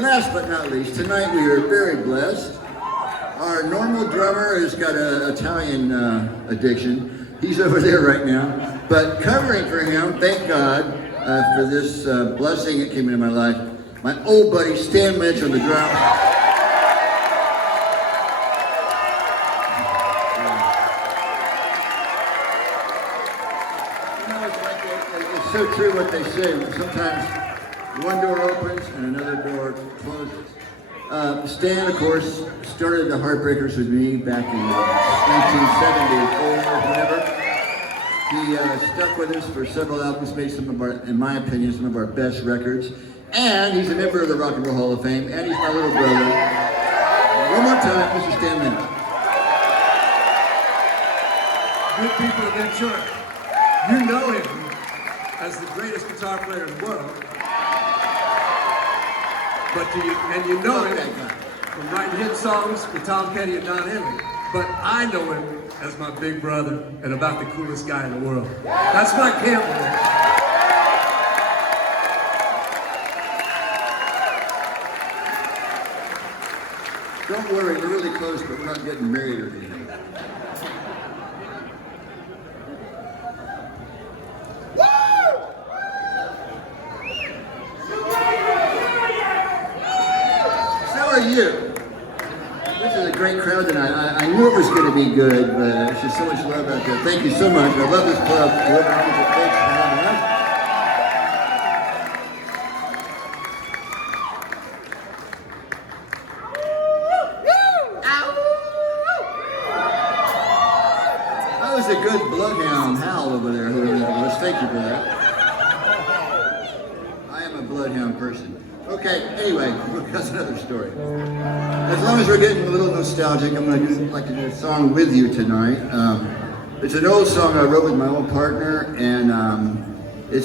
And last but not least, tonight we are very blessed. Our normal drummer has got an Italian addiction. He's over there right now. But covering for him, thank God for this blessing that came into my life, my old buddy Stan Lynch on the drums. It's so true what they say. Sometimes one door opens and another door closes. Stan, of course, started the Heartbreakers with me back in 1974 or whatever. He stuck with us for several albums, made some of our, in my opinion, some of our best records. And he's a member of the Rock and Roll Hall of Fame, and he's my little brother. One more time, Mr. Stan Lynch. Good people of Detroit, you know him as the greatest guitar player in the world. But you know him from writing hit songs with Tom Petty and Don Henley. But I know him as my big brother and about the coolest guy in the world. That's Mike Campbell. Don't worry, we're really close, but we're not getting married or anything. You. This is a great crowd tonight. I knew it was going to be good, but there's just so much love out there. Thank you so much. I love this club. Whoever owns it, thanks for having us. That was a good bloodhound howl over there, whoever that was. Thank you for that. I am a bloodhound person. Okay, anyway, that's another story. As long as we're getting a little nostalgic, I'm going to like to do a song with you tonight. It's an old song I wrote with my old partner, and it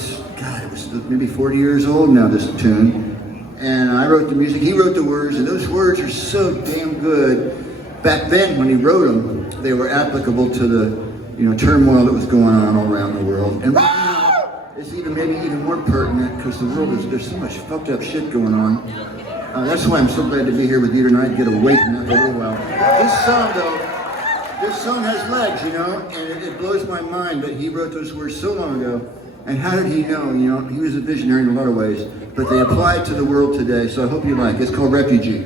was maybe 40 years old now, this tune. And I wrote the music, he wrote the words, and those words are so damn good. Back then, when he wrote them, they were applicable to the turmoil that was going on all around the world. And right now, it's maybe even more pertinent because the world there's so much fucked up shit going on. That's why I'm so glad to be here with you tonight to get away from that for a little while. This song has legs, and it blows my mind that he wrote those words so long ago. And how did he know? He was a visionary in a lot of ways, but they apply to the world today, so I hope you like it. It's called Refugee.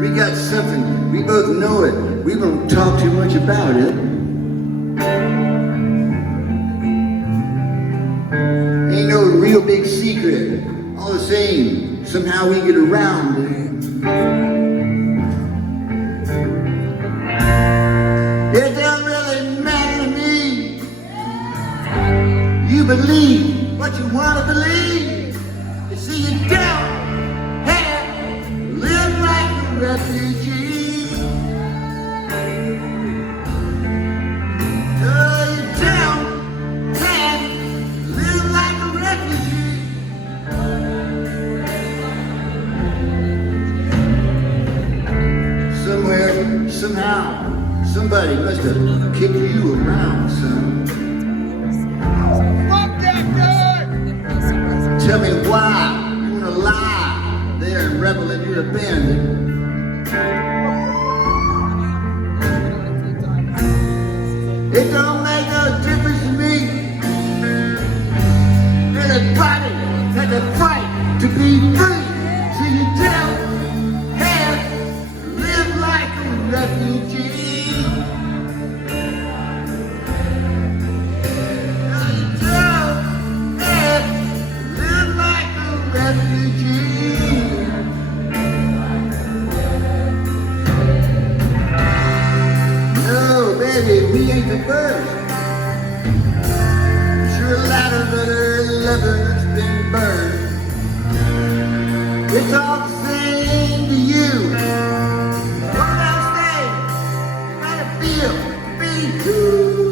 We got something, we both know it. We won't talk too much about it. Ain't no real big secret. All the same, somehow we get around it. It don't really matter to me. You believe what you want to believe. You see, you don't have to live like a refugee. No, you don't have to live like a refugee. Somewhere, somehow, somebody must have kicked you around, son. Fuck that guy! Tell me why you wanna lie there and revel in your abandon. It don't make no difference to me. Everybody had to fight to be free. So you don't have to live like a refugee. We ain't the first. leather that's been burned. It's all the same to you. What I'm saying, you gotta feel really cool.